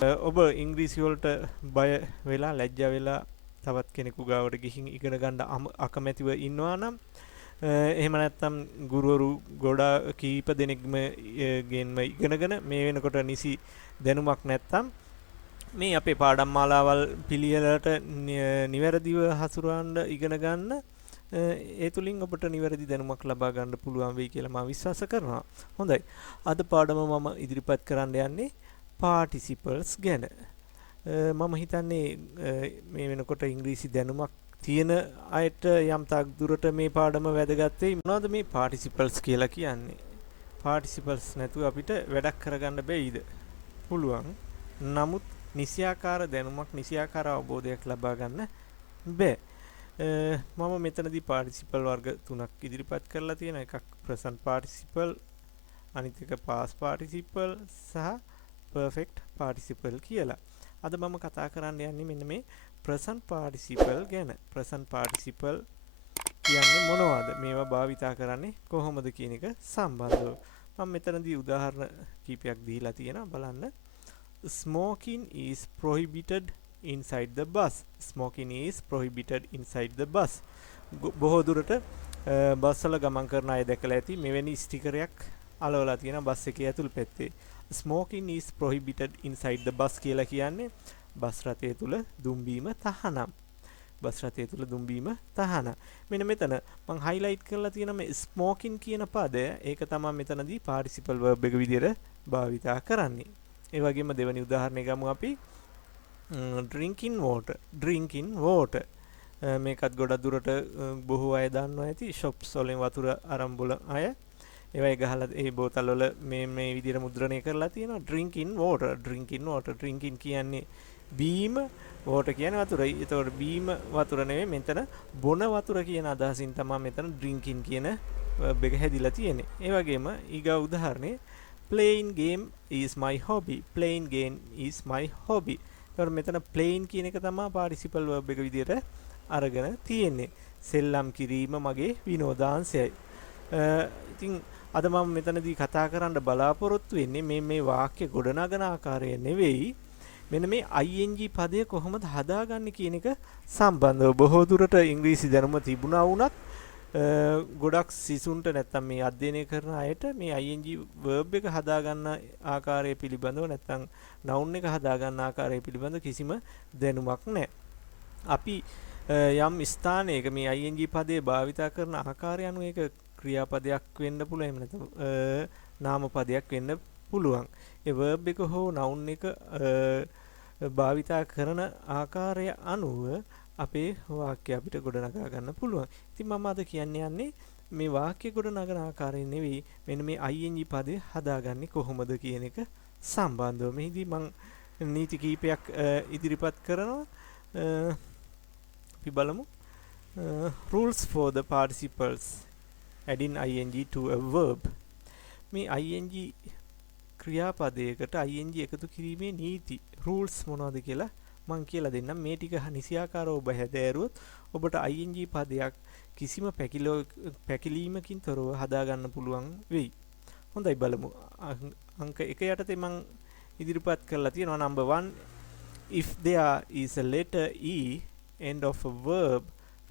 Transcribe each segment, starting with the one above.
ඔබ ඉංග්‍රීසි වලට බය වෙලා ලැජ්ජා වෙලා තවත් කෙනෙකු ගාවට ගිහින් ඉගෙන ගන්න අකමැතිව ඉන්නවා නම් එහෙම නැත්නම් ගුරුවරු ගොඩා කීප දෙනෙක්ම ගෙන්ම ඉගෙනගෙන මේ වෙනකොට නිසි දැනුමක් නැත්නම් මේ අපේ පාඩම් මාලාවල් පිළිවෙලට නිවැරදිව හසුරවන්න ඉගෙන ගන්න ඒ තුලින් ඔබට නිවැරදි දැනුමක් ලබා ගන්න පුළුවන් වෙයි කියලා මම විශ්වාස කරනවා. හොඳයි. අද පාඩම මම ඉදිරිපත් කරන්න යන්නේ participles ගැන. මම හිතන්නේ මේ වෙනකොට ඉංග්‍රීසි දැනුමක් තියෙන අයට යම් තාක් දුරට මේ පාඩම වැදගත් වෙයි. මොනවද මේ participles කියලා කියන්නේ? participles නැතුව අපිට වැඩක් කරගන්න බැයිද? පුළුවන්. නමුත් නිසියාකාර දැනුමක් නිසියාකාර අවබෝධයක් ලබා ගන්න බෑ. මම මෙතනදී participle වර්ග තුනක් ඉදිරිපත් කරලා තියෙනවා. එකක් present participle, අනිත් එක past participle සහ perfect participle කියලා. අද මම කතා කරන්න යන්නේ මෙන්න මේ present participle ගැන. present participle කියන්නේ මොනවද? මේවා භාවිතා කරන්නේ කොහොමද කියන එක සම්බන්ධව මම මෙතනදී උදාහරණ කීපයක් දීලා තියෙනවා බලන්න. Smoking is prohibited inside the bus. Smoking is prohibited inside the bus. බොහෝ දුරට බස් වල ගමන් කරන අය දැකලා ඇති මෙවැනි ස්ටිකරයක් අලවලා තියෙනවා බස් එකේ ඇතුළු පැත්තේ. Smoking is prohibited inside the bus කියලා කියන්නේ බස් රථය තුල දුම්බීම තහනම්. බස් රථය තුල දුම්බීම තහනම්. මෙන්න මෙතන මම highlight කරලා තියෙන මේ smoking කියන පදය ඒක තමයි මෙතනදී participle verb එක විදිහට භාවිතා කරන්නේ. ඒ වගේම දෙවෙනි උදාහරණය ගමු අපි drinking water. මේකත් ගොඩක් දුරට බොහෝ අය දන්නවා ඇති shops වලින් වතුර අරන් බොන අය. ඒවයි ගහලා ඒ බෝතල් වල මේ විදිහට මුද්‍රණය කරලා තියෙනවා drinking water. drinking කියන්නේ බීම, water කියන්නේ වතුරයි. ඒතකොට බීම වතුර නෙවෙයි මෙතන බොන වතුර කියන අදහසින් තමයි මෙතන drinking කියන verb එක හැදිලා තියෙන්නේ. ඒ වගේම ඊගා උදාහරණේ playing game is my hobby. ඒතකොට මෙතන playing කියන එක තමයි participle verb එක විදිහට අරගෙන තියෙන්නේ. සෙල්ලම් කිරීම මගේ විනෝදාංශයයි. ඉතින් අද මම මෙතනදී කතා කරන්න බලාපොරොත්තු වෙන්නේ මේ වාක්‍ය ගොඩනගන ආකාරය නෙවෙයි. මෙන්න මේ ing පදය කොහොමද හදාගන්නේ කියන එක සම්බන්ධව බොහෝ දුරට ඉංග්‍රීසි දැනුම තිබුණා වුණත් ගොඩක් සිසුන්ට නැත්තම් මේ අධ්‍යයනය කරන අයට මේ ing verb එක හදාගන්න ආකාරය පිළිබඳව නැත්තම් noun එක හදාගන්න ආකාරය පිළිබඳව කිසිම දැනුමක් නැහැ. අපි යම් ස්ථානයක මේ ing පදේ භාවිතා කරන ආකාරය අනුව ඒක ක්‍රියාපදයක් වෙන්න පුළුවන්. එහෙම නැත්නම් නාම පදයක් වෙන්න පුළුවන්. ඒ verb එක හෝ noun එක භාවිතා කරන ආකාරය අනුව අපේ වාක්‍ය අපිට ගොඩනගා ගන්න පුළුවන්. ඉතින් මම අද යන්නේ මේ වාක්‍ය ගොඩනගන ආකාරය නෙවෙයි මෙන්න මේ ing පදේ හදාගන්නේ කොහොමද කියන එක සම්බන්ධව. මෙහිදී මම නීති කීපයක් ඉදිරිපත් කරනවා. අපි බලමු. Rules for the participles adding ing to a verb. මේ ing ක්‍රියාපදයකට ing එකතු කිරීමේ නීති rules මොනවද කියලා මම කියලා දෙන්නම්. මේ ටික නිසියාකාරව ඔබ හැදෑරුවොත් ඔබට ing පදයක් කිසිම පැකිලීමකින් තොරව හදාගන්න පුළුවන් වෙයි. හොඳයි බලමු. අංක 1 යටතේ මම ඉදිරිපත් කරලා තියෙනවා number 1. If there is a letter e end of a verb,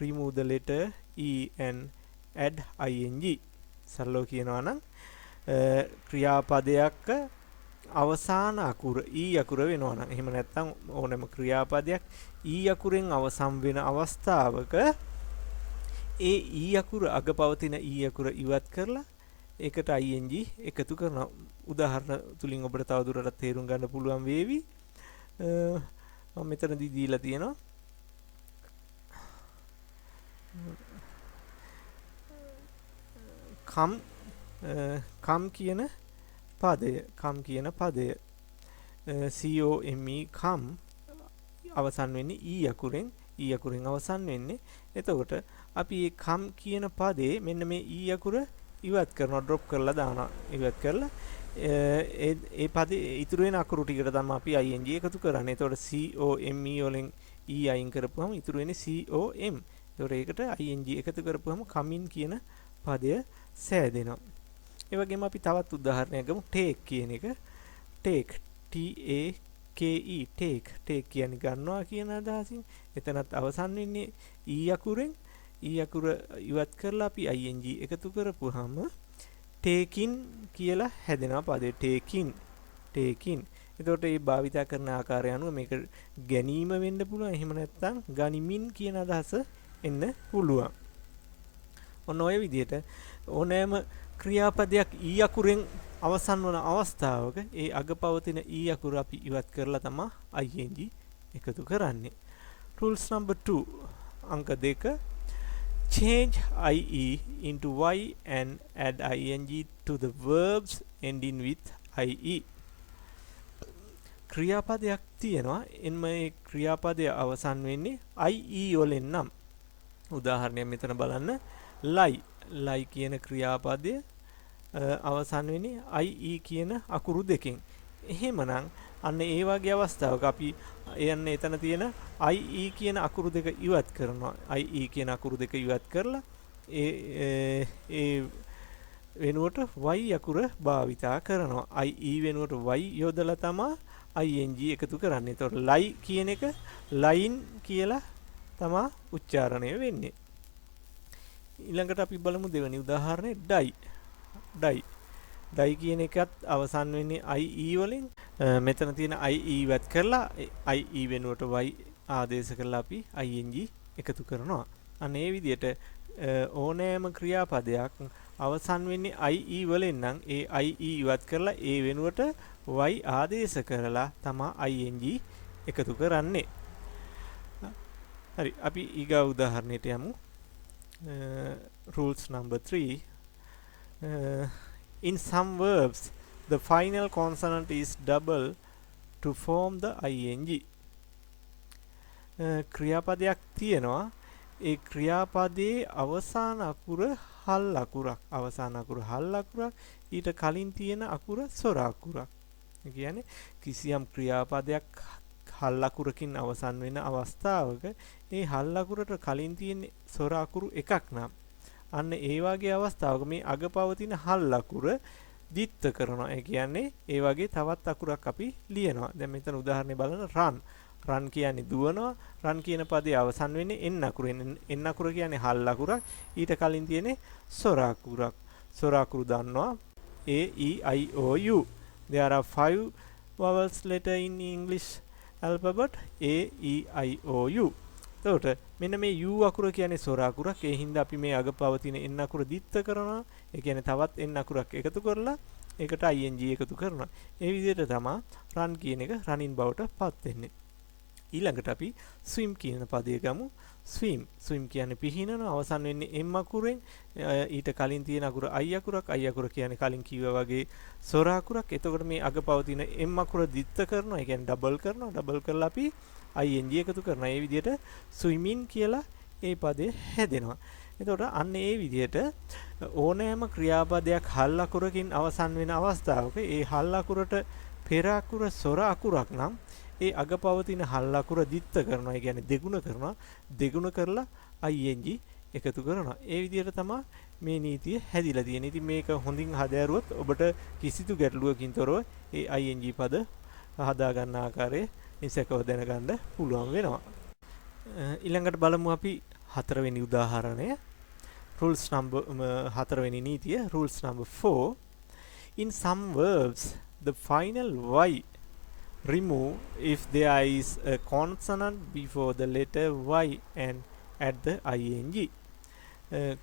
remove the letter e and add ing. සරලව කියනවා නම් ක්‍රියාපදයක අවසාන අකුර e අකුර වෙනවා නම් එහෙම නැත්නම් ඕනෑම ක්‍රියාපදයක් e අකුරෙන් අවසන් වෙන අවස්ථාවක ඒ e අකුර අග පවතින e අකුර ඉවත් කරලා ඒකට ing එකතු කරන උදාහරණ තුලින් ඔබට තවදුරටත් තේරුම් ගන්න පුළුවන් වේවි. මම මෙතනදී දීලා තියෙනවා come කියන පදය come come අවසන් වෙන්නේ e අකුරෙන් අවසන් වෙන්නේ. එතකොට අපි මේ come කියන පදේ මෙන්න මේ e අකුර ඉවත් කරනවා drop කරලා දානවා. ඉවත් කරලා ඒ පදේ ඉතුරු වෙන අකුරු ටිකට තමයි අපි ing එකතු කරන්නේ. එතකොට come වලින් e අයින් කරපුවම ඉතුරු වෙන්නේ com. එතකොට ඒකට ing එකතු කරපුවම coming කියන පදය සෑදෙනවා. ඒ වගේම අපි තවත් උදාහරණයක් ගමු take කියන එක. take t a take කියන්නේ ගන්නවා කියන අදහසින්. එතනත් අවසන් වෙන්නේ e අකුරෙන්. e අකුර ඉවත් කරලා අපි ing එකතු කරපුවාම taking කියලා හැදෙනවා පදේ. taking. එතකොට මේ භාවිතා කරන ආකාරය අනුව මේක ගැනීම වෙන්න පුළුවන්. එහෙම නැත්නම් ගනිමින් කියන අදහස එන්න පුළුවන්. ඔන්න ඔය විදිහට ඕනෑම ක්‍රියාපදයක් ඊ අකුරෙන් අවසන් වන අවස්ථාවක ඒ අගපවතින ඊ අකුර අපි ඉවත් කරලා තමයි ing එකතු කරන්නේ. rules number 2 අංක 2 change ie into y and add ing to the verbs ending with ie. ක්‍රියාපදයක් තියෙනවා එන්ම ඒ ක්‍රියාපදය අවසන් වෙන්නේ ie වලින් නම් උදාහරණයක් මෙතන බලන්න lie කියන ක්‍රියාපදය අවසන් වෙන්නේ ie කියන අකුරු දෙකෙන්. එහෙමනම් අන්න ඒ වගේ අවස්ථාවක අපි යන්නේ එතන තියෙන ie කියන අකුරු දෙක ඉවත් කරනවා. ie කියන අකුරු දෙක ඉවත් කරලා ඒ වෙනුවට y අකුර භාවිතා කරනවා. ie වෙනුවට y යොදලා තමයි ing එකතු කරන්නේ. එතකොට lie කියන එක line කියලා තමයි උච්චාරණය වෙන්නේ. ඊළඟට අපි බලමු දෙවෙනි උදාහරණය die කියන එකත් අවසන් වෙන්නේ ie වලින්. මෙතන තියෙන ie ඉවත් කරලා ie වෙනුවට y ආදේශ කරලා අපි ing එකතු කරනවා. අන්න ඒ විදිහට ඕනෑම ක්‍රියාපදයක් අවසන් වෙන්නේ ie වලින් නම් ඒ ie ඉවත් කරලා ඒ වෙනුවට y ආදේශ කරලා තමයි ing එකතු කරන්නේ. හරි අපි ඊගා උදාහරණයට යමු. rules number 3 in some verbs the final consonant is double to form the ing. ක්‍රියාපදයක් තියෙනවා ඒ ක්‍රියාපදයේ අවසාන අකුර හල් අකුරක් ඊට කලින් තියෙන අකුර සොර අකුරක්. ඒ කියන්නේ කිසියම් ක්‍රියාපදයක් හල් අකුරකින් අවසන් වෙන අවස්ථාවක ඒ හල් අකුරට කලින් තියෙන සොර අකුරු එකක් නම් අන්න ඒ වගේ අවස්ථාවක මේ අගපවතින හල් අකුර දිත්ත කරනවා. ඒ කියන්නේ ඒ වගේ තවත් අකුරක් අපි ලියනවා. දැන් මෙතන උදාහරණය බලන්න run කියන්නේ දුවනවා. run කියන පදේ අවසන් වෙන්නේ n අකුරෙන්. n අකුර කියන්නේ හල් අකුරක්. ඊට කලින් තියෙන්නේ සොර අකුරක්. සොර අකුරු දන්නවා a e i o u. there are 5 vowels letter in English alphabet a e i o u. එතකොට මෙන්න මේ u අකුර කියන්නේ සොර අකුරක්. ඒ හින්දා අපි මේ අගපවතින n අකුර දිත්ත කරනවා. ඒ කියන්නේ තවත් n අකුරක් එකතු කරලා ඒකට ing එකතු කරනවා. ඒ විදිහට තමයි run කියන එක running බවට පත් වෙන්නේ. ඊළඟට අපි swim කියන පදය ගමු. swim කියන්නේ පිහිනනවා. අවසන් වෙන්නේ m අකුරෙන්. ඊට කලින් තියෙන අකුර i අකුරක්. i අකුර කියන්නේ කලින් කිව්වා වගේ සොර අකුරක්. එතකොට මේ අගපවතින m අකුර දිත්ත කරනවා. ඒ කියන්නේ ඩබල් කරනවා. ඩබල් කරලා අපි ing එකතු කරනවා. ඒ විදිහට swimming කියලා ඒ පදේ හැදෙනවා. එතකොට අන්න ඒ විදිහට ඕනෑම ක්‍රියාපදයක් හල් අකුරකින් අවසන් වෙන අවස්ථාවක ඒ හල් අකුරට පෙර අකුර සොර අකුරක් නම් ඒ අගපවතින හල් අකුර දිත්ත කරනවා. ඒ කියන්නේ දෙගුණ කරනවා. දෙගුණ කරලා ing එකතු කරනවා. ඒ විදිහට තමයි මේ නීතිය හැදිලා තියෙන්නේ. ඉතින් මේක හොඳින් හදාරුවොත් ඔබට කිසිදු ගැටලුවකින් තොරව ඒ ing පද හදා ගන්න ආකාරය නිසකව දැනගන්න පුළුවන් වෙනවා. ඊළඟට බලමු අපි හතරවෙනි උදාහරණය. rules number 4වෙනි නීතිය rules number 4 in some verbs the final y remove if there is a consonant before the letter y and add the ing.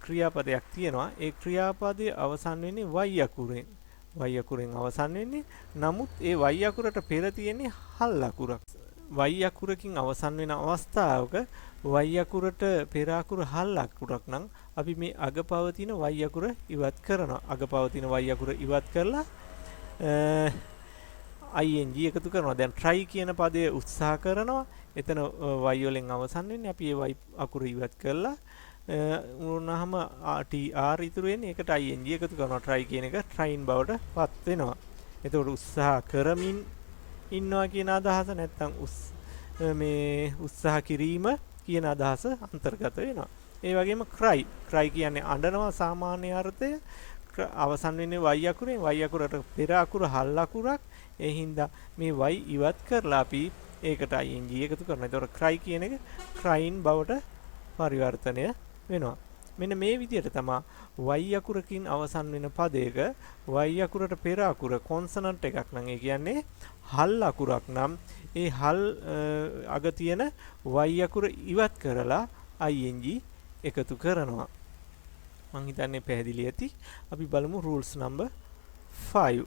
ක්‍රියාපදයක් තියෙනවා ඒ ක්‍රියාපදයේ අවසන් වෙන්නේ y අකුරෙන් අවසන් වෙන්නේ. නමුත් ඒ y අකුරට පෙර තියෙන්නේ හල් අකුරක්. y අකුරකින් අවසන් වෙන අවස්ථාවක y අකුරට පෙර අකුර හල් අකුරක් නම් අපි මේ අගපවතින y අකුර ඉවත් කරනවා. අගපවතින y අකුර ඉවත් කරලා ing එකතු කරනවා. දැන් try කියන පදයේ උත්සාහ කරනවා. එතන y වලින් අවසන් වෙන්නේ. අපි ඒ y අකුර ඉවත් කරලා උනහම tr ඉතුරු වෙන්නේ. ඒකට ing එකතු කරනවා. try කියන එක trying බවට පත් වෙනවා. එතකොට උත්සාහ කරමින් ඉන්නවා කියන අදහස නැත්තම් මේ උත්සාහ කිරීම කියන අදහස අන්තර්ගත වෙනවා. ඒ වගේම cry කියන්නේ අඬනවා සාමාන්‍ය අර්ථය. අවසන් වෙන්නේ y අකුරෙන් y අකුරට පෙර අකුර හල් අකුරක් ඒ හින්දා මේ y ඉවත් කරලා අපි ඒකට ing එකතු කරනවා. ඒතකොට cry කියන එක crying බවට පරිවර්තනය වෙනවා. මෙන්න මේ විදිහට තමයි y අකුරකින් අවසන් වෙන පදයක y අකුරට පෙර අකුර කොන්සනන්ට් එකක් නම් ඒ කියන්නේ හල් අකුරක් නම් ඒ හල් අග තියෙන y අකුර ඉවත් කරලා ing එකතු කරනවා. මං හිතන්නේ පැහැදිලි ඇති. අපි බලමු rules number 5.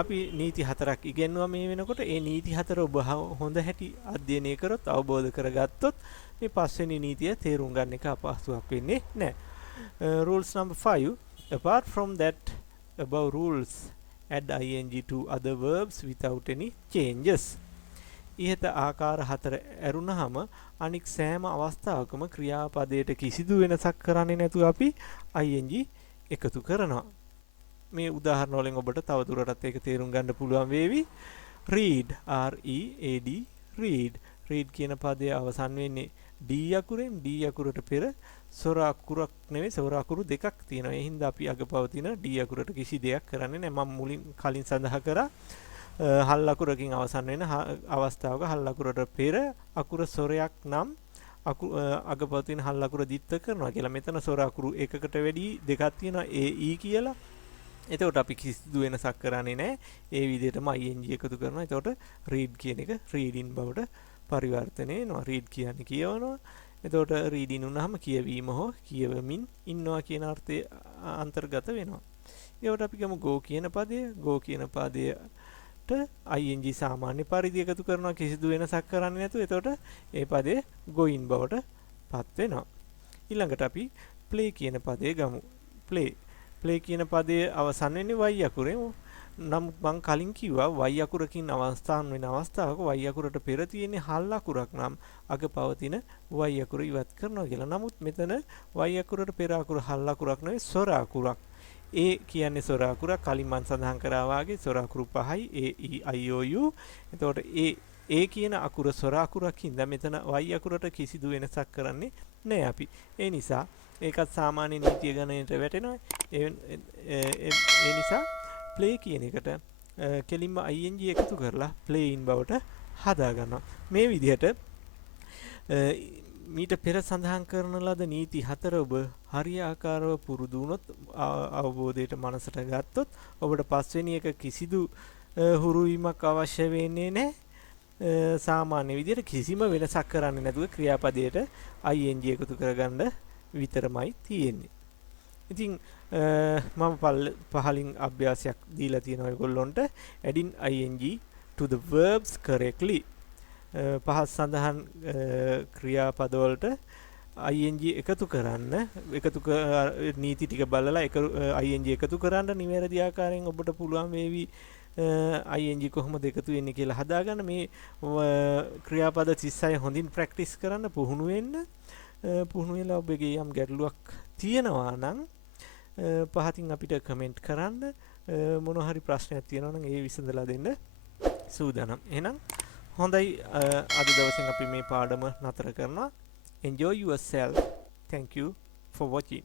අපි නීති හතරක් ඉගෙනුවා මේ වෙනකොට. ඒ නීති හතර ඔබ හොඳ හැටි අධ්‍යයනය කරොත් අවබෝධ කරගත්තොත් මේ පස්වෙනි නීතිය තේරුම් ගන්න එක අපහසුයක් වෙන්නේ නැහැ. Rules number 5. Apart from that above rules, add ing to other verbs without any changes. ඉහත ආකාර හතර ඇරුණාම අනික් සෑම අවස්ථාවකම ක්‍රියාපදයට කිසිදු වෙනසක් කරන්නේ නැතුව අපි ing එකතු කරනවා. මේ උදාහරණ වලින් ඔබට තව දුරටත් ඒක තේරුම් ගන්න පුළුවන් වේවි. read r e a d read read කියන පදයේ අවසන් වෙන්නේ d අකුරෙන් d අකුරට පෙර ස්වර අකුරක් නෙවෙයි ස්වර අකුරු දෙකක් තියෙනවා. ඒ හින්දා අපි අගපවතින d අකුරට කිසි දෙයක් කරන්නේ නැහැ. මම මුලින් කලින් සඳහන් කරා හල් අකුරකින් අවසන් වෙන අවස්ථාවක හල් අකුරට පෙර අකුර ස්වරයක් නම් අගපවතින හල් අකුර දිත්ත කරනවා කියලා. මෙතන ස්වර අකුරු එකකට වැඩි දෙකක් තියෙනවා a e කියලා. එතකොට අපි කිසිදු වෙනසක් කරන්නේ නැහැ. ඒ විදිහටම ing එකතු කරනවා. එතකොට read කියන එක reading බවට පරිවර්තනය වෙනවා. read කියන්නේ කියවනවා. එතකොට reading වුණාම කියවීම හෝ කියවමින් ඉන්නවා කියන අර්ථය අන්තර්ගත වෙනවා. ඒකට අපි ගමු go කියන පදය. go කියන පදයට ing සාමාන්‍ය පරිදි එකතු කරනවා කිසිදු වෙනසක් කරන්නේ නැතුව. එතකොට ඒ පදය going බවට පත් වෙනවා. ඊළඟට අපි play කියන පදය ගමු. play කියන පදයේ අවසන් වෙන්නේ y අකුරෙන්. නම් මං කලින් කිව්වා y අකුරකින් අවස්ථාන් වෙන අවස්ථාවක y අකුරට පෙර තියෙන හල් අකුරක් නම් අග පවතින y අකුර ඉවත් කරනවා කියලා. නමුත් මෙතන y අකුරට පෙර අකුර හල් අකුරක් නෙවෙයි ස්වර අකුරක්. ඒ කියන්නේ ස්වර අකුරක්. කලින් මං සඳහන් කරා වාගේ ස්වර අකුරු 5යි a e i o u. එතකොට ඒ කියන අකුර ස්වර අකුරක් හින්දා මෙතන y අකුරට කිසිදු වෙනසක් කරන්නේ නැහැ අපි. ඒ නිසා ඒකත් සාමාන්‍ය නීතිය ගණනයට වැටෙනවා. ඒ නිසා play කියන එකට කෙලින්ම ing එකතු කරලා playing බවට හදා ගන්නවා. මේ විදිහට මීට පෙර සඳහන් කරන ලද නීති හතර ඔබ හරියාකාරව පුරුදු වුණොත් අවබෝධයට මනසට ගත්තොත් ඔබට පස්වෙනි එක කිසිදු හුරු වීමක් අවශ්‍ය වෙන්නේ නැහැ. සාමාන්‍ය විදිහට කිසිම වෙනසක් කරන්නේ නැතුව ක්‍රියාපදයට ing එකතු කරගන්න විතරමයි තියෙන්නේ. ඉතින් මම පහලින් අභ්‍යාසයක් දීලා තියෙනවා ඒගොල්ලොන්ට. adding ing to the verbs correctly. පහත් සඳහන් ක්‍රියාපදවලට ing එකතු කරන්න නීති ටික බලලා ing එකතු කරන්න නිවැරදි ආකාරයෙන් ඔබට පුළුවන් වේවි ing කොහොමද එකතු වෙන්නේ කියලා හදාගන්න. මේ ක්‍රියාපද 36 හොඳින් ප්‍රැක්ටිස් කරන්න පුහුණු වෙන්න. පුහුණු වෙලා ඔබගේ යම් ගැටලුවක් තියෙනවා නම් පහතින් අපිට කමෙන්ට් කරන්න. මොන හරි ප්‍රශ්නයක් තියෙනවා නම් ඒ විසඳලා දෙන්න සූදානම්. එහෙනම් හොඳයි අද දවසින් අපි මේ පාඩම නතර කරනවා. Enjoy yourself. Thank you for watching.